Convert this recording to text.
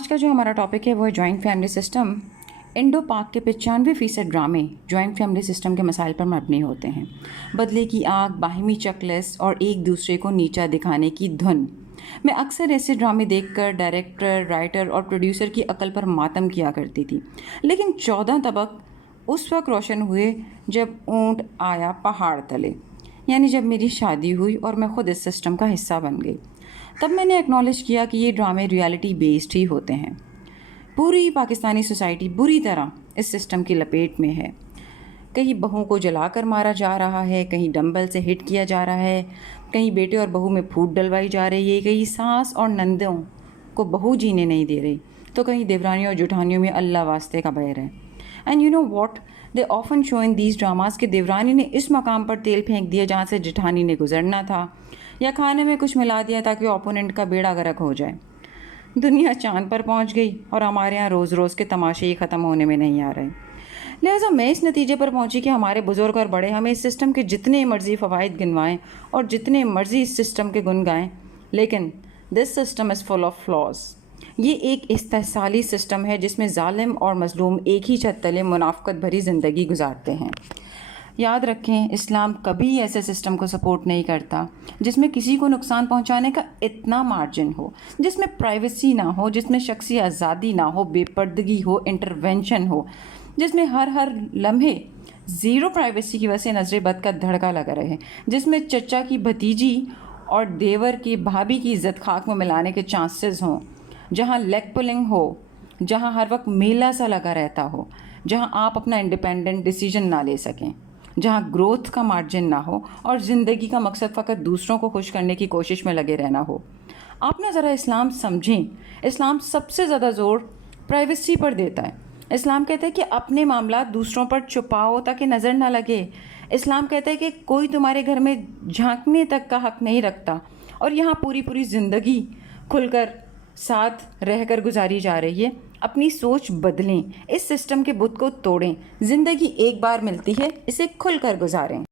आज का जो हमारा टॉपिक है वो है जॉइंट फैमिली सिस्टम। इंडो पाक के 95% ड्रामे जॉइंट फैमिली सिस्टम के मसाइल पर मबनी होते हैं। बदले की आग, बाहिमी चेकलिस्ट और एक दूसरे को नीचा दिखाने की धुन। मैं अक्सर ऐसे ड्रामे देखकर डायरेक्टर, राइटर और प्रोड्यूसर की अकल पर मातम किया करती थी। लेकिन 14 तबक उस वक्त रोशन हुए जब ऊँट आया पहाड़ तले, यानी जब मेरी शादी हुई और मैं ख़ुद इस सिस्टम का हिस्सा बन गई। तब मैंने एक्नॉलेज किया कि ये ड्रामे रियलिटी बेस्ड ही होते हैं। पूरी पाकिस्तानी सोसाइटी बुरी तरह इस सिस्टम की लपेट में है। कहीं बहू को जलाकर मारा जा रहा है, कहीं डंबल से हिट किया जा रहा है, कहीं बेटे और बहू में फूट डलवाई जा रही है, कहीं सास और नंदों को बहू जीने नहीं दे रही, तो कहीं देवरानियों और जुठानियों में अल्लाह वास्ते का बैर है। And you know what they often show in these dramas कि देवरानी ने इस मकाम पर तेल फेंक दिया जहाँ से जेठानी ने गुजरना था, या खाने में कुछ मिला दिया ताकि ओपोनेंट का बेड़ा गर्क हो जाए। दुनिया चांद पर पहुंच गई और हमारे यहाँ रोज़ रोज़ के तमाशे ही ख़त्म होने में नहीं आ रहे। लिहाजा मैं इस नतीजे पर पहुंची कि हमारे बुज़ुर्ग और बड़े हमें इस सिस्टम के जितने मर्ज़ी फ़वाइद गिनवाएं और जितने मर्ज़ी इस सिस्टम के गुन गाएं, लेकिन this system is full of flaws. ये एक इस्तेहसाली सिस्टम है जिसमें जालिम और मज़लूम एक ही छत तले मुनाफ़क़त भरी ज़िंदगी गुजारते हैं। याद रखें, इस्लाम कभी ऐसे सिस्टम को सपोर्ट नहीं करता जिसमें किसी को नुकसान पहुंचाने का इतना मार्जिन हो, जिसमें प्राइवेसी ना हो, जिसमें शख्सी आज़ादी ना हो, बेपर्दगी हो, इंटरवेंशन हो, जिसमें हर लम्हे ज़ीरो प्राइवेसी की वजह से नज़र बद का धड़का लगा रहे, जिसमें चचा की भतीजी और देवर की भाभी की इज़्ज़त खाक में मिलाने के चांसेस हों, जहाँ लेग पुलिंग हो, जहाँ हर वक्त मेला सा लगा रहता हो, जहाँ आप अपना इंडिपेंडेंट डिसीजन ना ले सकें, जहाँ ग्रोथ का मार्जिन ना हो और ज़िंदगी का मकसद फ़कत दूसरों को खुश करने की कोशिश में लगे रहना हो। आप ना ज़रा इस्लाम समझें। इस्लाम सबसे ज़्यादा ज़ोर प्राइवेसी पर देता है। इस्लाम कहता है कि अपने मामला दूसरों पर छुपाओ ताकि नज़र ना लगे। इस्लाम कहता है कि कोई तुम्हारे घर में झांकने तक का हक़ नहीं रखता, और यहाँ पूरी ज़िंदगी खुलकर साथ रहकर गुजारी जा रही है। अपनी सोच बदलें, इस सिस्टम के बुत को तोड़ें। ज़िंदगी एक बार मिलती है, इसे खुलकर गुजारें।